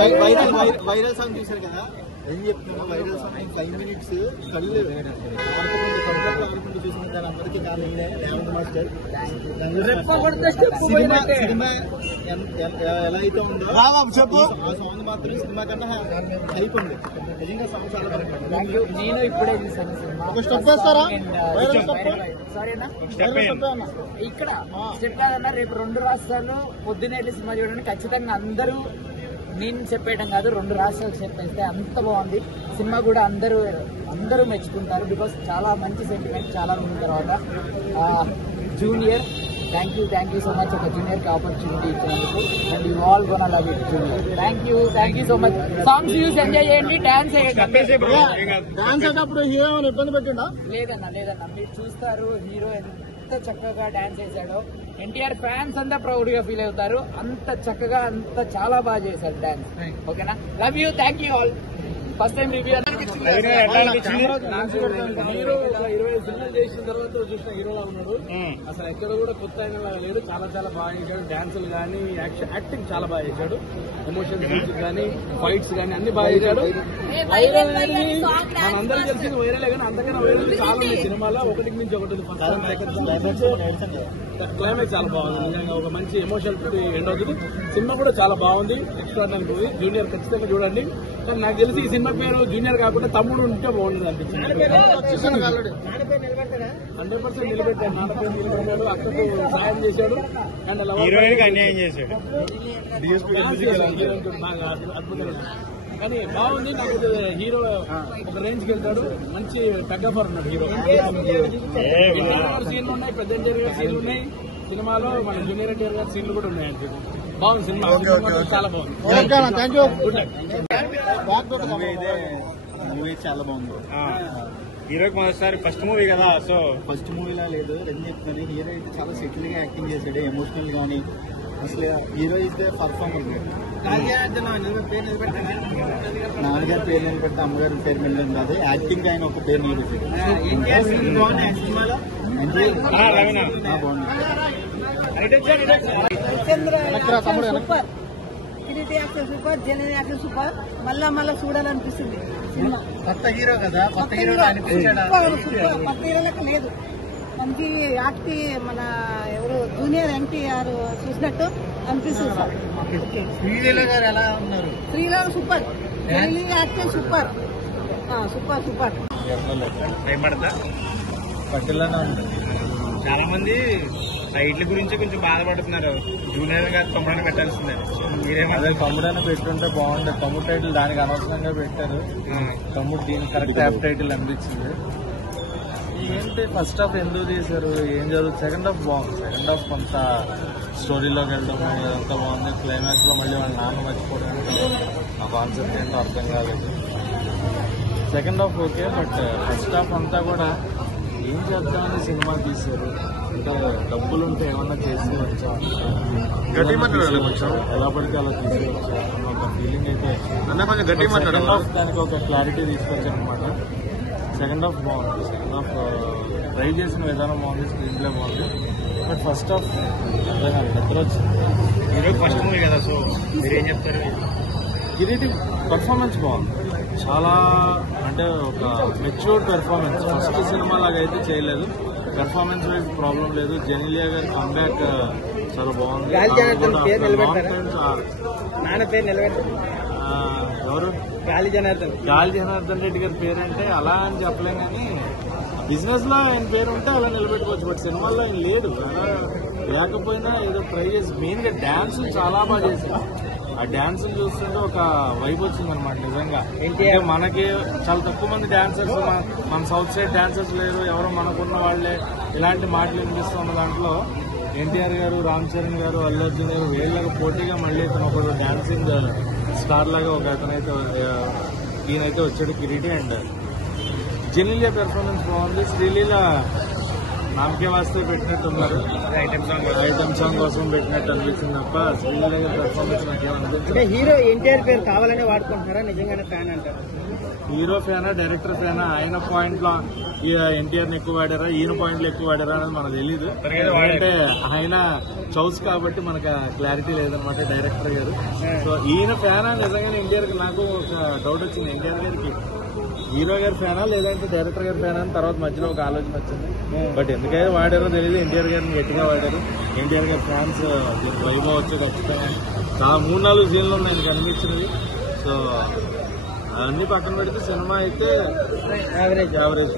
Viral song చూసారు కదా, ఏం చెప్తున్నా వైరల్ సాంగ్ 5 minutes కళ్ళు ఆడుకుంటూ చూసిన దాని అందరికీ కాదు రేవంత్ మాస్టర్. సినిమా ఎలా అయితే ఉందో ఆ సాంగ్ మాత్రం సినిమా కన్నా హైప్ ఉంది. నిజంగా సాంగ్ చాలా బాగుంది. నేను ఇప్పుడే ఒక స్టెప్ వేస్తారా? ఇక్కడ స్టెప్ కాదన్నా, రేపు 2 రాష్ట్రాలు పొద్దునే సినిమా చూడండి. ఖచ్చితంగా అందరూ నేను చెప్పేయడం కాదు, 2 రాష్ట్రాలు చెప్పేస్తే అంత బాగుంది సినిమా కూడా. అందరూ మెచ్చుకుంటారు. బికాస్ చాలా మంచి సెంటిమెంట్ చాలా రోజుల తర్వాత. Junior, thank you so much ఒక జూనియర్ కి ఆపర్చునిటీ ఇచ్చినందుకు. And you all gonna love it junior. Thank you so much. Songs use enjoy చేయండి, డాన్స్ చేసేటప్పుడు హీరో ఇబ్బంది పెట్టిండా? లేదన్నా మీరు చూస్తారు హీరో ఎంత చక్కగా డాన్స్ చేశాడో. ఎన్టీఆర్ ఫ్యాన్స్ అంతా ప్రౌడ్ గా ఫీల్ అవుతారు. అంత చక్కగా చాలా బాగా చేశాడు డాన్స్. ఓకేనా, love you, thank you all. First time review. Hero ఒక 20 సినిమాలు చేసిన తర్వాత చూసిన హీరోలా ఉన్నాడు. అసలు ఎక్కడ కూడా కొత్త అయిన లేడు. చాలా బాగా చేశాడు. డాన్సులు కానీ యాక్టింగ్ చాలా బాగా చేశాడు. ఎమోషన్స్ మ్యూజిక్ కానీ ఫైట్స్ కానీ అన్ని బాగా చేశాడు. వైరల్ మనందరికీ తెలిసింది వైరలే, కానీ అంతకన్నా వైరల్ చాలా ఉంది సినిమాలో. ఒకటికి మించి ఒకటి. క్లైమాక్స్ చాలా బాగుంది. నిజంగా ఒక మంచి ఎమోషనల్ ఎండ్ అవుతుంది. సినిమా కూడా చాలా బాగుంది. Extraordinary movie. జూనియర్ ఖచ్చితంగా చూడండి. కానీ నాకు తెలిసి ఈ సినిమా పేరు జూనియర్ కాకుండా తమ్ముడు ఉంటే బాగుంటుంది అనిపించింది. 100% నిలబెట్టాడు. నాన్న పేరు నిలబెట్టాడు. అక్కకు సాయం చేశాడు. అండ్ అన్యాయం చేశాడు. బాగా అద్భుతంగా. కానీ బాగుంది. నాకు హీరో ఒక రేంజ్ కి వెళ్తాడు. మంచి టగ్గఫర్ ఉన్నాడు హీరో. సీన్లు ఉన్నాయి, పెద్ద ఎన్టీఆర్ గారి సీన్లు ఉన్నాయి సినిమాలో. మన జూనియర్ ఎన్టీఆర్ గారి సీన్లు కూడా ఉన్నాయి. బాగుంది సినిమా, చాలా బాగుంది. మూవీ చాలా బాగుంది. హీరోకి మొదటిసారి ఫస్ట్ మూవీ కదా, సో ఫస్ట్ మూవీలా లేదు. రెండు చెప్తుంది, హీరో అయితే చాలా సెటిల్ గా యాక్టింగ్ చేశాడు. ఎమోషనల్ గానీ అసలు హీరో అయితే పర్ఫార్మర్. నాన్నగారి పేరు నిలబెట్టి అమ్మగారి పేరు నిలబెట్టి కాదు, యాక్టింగ్ ఆయన ఒక పేరు నిలబెట్టాడు. బాగుంది. సూపర్, కిరీటి యాక్షన్ సూపర్, జనని యాక్షన్ సూపర్. మళ్ళా చూడాలనిపిస్తుంది సినిమా. కొత్త హీరో కదా, కొత్త హీరో కొత్త హీరో లెక్క లేదు. మంచి యాక్టింగ్. మన ఎవరు జూనియర్ ఎన్టీఆర్ చూసినట్టు అనిపిస్తుంది సార్. శ్రీలీల గారు ఎలా ఉన్నారు? శ్రీలీల సూపర్, జనని యాక్టింగ్ సూపర్. పట్టిల్లానే ఉంది. చాలా మంది టైటిల్ గురించి కొంచెం బాధపడుతున్నారు. జూనియర్ గారు తమ్ముడని పెట్టాల్సిందే. అదే తమ్ముడని పెట్టుంటే బాగుండే. తమ్ముడు టైటిల్ దానికి అనవసరంగా పెట్టారు. తమ్ముడు దీనికి కరెక్ట్ యాప్ టైటిల్ అనిపించింది. ఏంటి ఫస్ట్ హాఫ్ ఎందుకు తీశారు, ఏం జరుగుతుంది? సెకండ్ హాఫ్ బాగుంది. సెకండ్ హాఫ్ కొంత స్టోరీలోకి వెళ్ళడం అదంతా బాగుంది. క్లైమాక్స్ లో మళ్ళీ వాళ్ళ నాన్న మర్చిపోవడం, ఆ కాన్సెప్ట్ ఏంటో అర్థం కాలేదు. Second half okay, but first half అంతా కూడా ఏం చేద్దామని సినిమా తీశారు. అంటే డబ్బులు ఉంటే ఏమన్నా చేసి వచ్చా, ఎలా పడితే అలా తీసేయచ్చా అన్న ఒక ఫీలింగ్ అయితే సెకండ్ హాఫ్ దానికి ఒక క్లారిటీ తీసుకొచ్చారనమాట. సెకండ్ హాఫ్ బాగుంది. సెకండ్ హాఫ్ ట్రై చేసిన విధానం బాగుంది, స్క్రీన్ ప్లే బాగుంది. బట్ ఫస్ట్ హాఫ్ నిద్ర వచ్చింది. హీరో ఫస్ట్ మూవీ కదా, సో మీరేం చెప్తారు? కిరీటి పర్ఫార్మెన్స్ బాగుంది. చాలా అంటే ఒక మెచ్యూర్డ్ పెర్ఫార్మెన్స్. ఫస్ట్ సినిమా లాగా అయితే చేయలేదు. పెర్ఫార్మెన్స్ వైజ్ ప్రాబ్లం లేదు. జెనిలియా గారి కంబ్యాక్ చాలా బాగుంది. ఎవరు? గాలి జనార్దన్ రెడ్డి గారి పేరు అంటే అలా అని చెప్పలేం, కానీ బిజినెస్ లో ఆయన పేరు ఉంటే అలా నిలబెట్టుకోవచ్చు. బట్ సినిమాలో ఆయన లేదు. అలా లేకపోయినా ఏదో ట్రై చేసి మెయిన్ గా డాన్స్ చాలా బాగా చేశారు. ఆ డాన్స్ చూస్తుంటే ఒక వైబ్ వచ్చింది అనమాట. నిజంగా మనకి చాలా తక్కువ మంది డాన్సర్స్, మన సౌత్ సైడ్ డాన్సర్స్ లేరు, ఎవరో మనకున్న వాళ్లే ఇలాంటి మాటలు వినిపిస్తున్న దాంట్లో ఎన్టీఆర్ గారు, రామ్ చరణ్ గారు, అల్లు అర్జున్ గారు వీళ్ళకి పోటీగా మళ్ళీ ఇతను ఒక డాన్సింగ్ స్టార్ లాగా ఒక అతనైతే ఈయనైతే వచ్చాడు కిరీటి. అండ్ జెనిలియా పెర్ఫార్మెన్స్ బాగుంది. శ్రీలీల నామకే వాస్తే పెట్టినట్టున్నారు. ఐటమ్ సాంగ్ కోసం పెట్టినట్టు అనిపించింది తప్ప శ్రీలీల పెర్ఫార్మెన్స్ నాకేమనిపించింది. హీరో ఎన్టీఆర్ పేరు కావాలని వాడుకుంటున్నారా? నిజంగానే ఫ్యాన్ అంటారు. హీరో ఫ్యానా డైరెక్టర్ ఫ్యానా ఆయన పాయింట్ లో ఎన్టీఆర్ ని ఎక్కువ వాడారా ఈయన పాయింట్లు ఎక్కువ వాడారా అనేది మనకు తెలియదు. ఎందుకంటే ఆయన చౌస్ కాబట్టి మనకు క్లారిటీ లేదనమాట డైరెక్టర్ గారు. సో ఈయన ఫ్యానా నిజంగానే ఎన్టీఆర్ కి నాకు ఒక డౌట్ వచ్చింది, ఎన్టీఆర్ గారికి హీరో గారి ఫ్యానా లేదంటే డైరెక్టర్ గారి ఫ్యానా అని తర్వాత మధ్యలో ఒక ఆలోచన వచ్చింది. బట్ ఎందుకైతే వాడారో తెలియదు, ఎన్టీఆర్ గారిని గట్టిగా వాడారు. ఎన్టీఆర్ గారి ఫ్యాన్స్ వైభవ్ వచ్చి ఖచ్చితంగా చాలా 3-4 సీన్లు ఉన్నాయి కనిపించినవి. సో అన్ని పక్కన పెడితే సినిమా అయితే యావరేజ్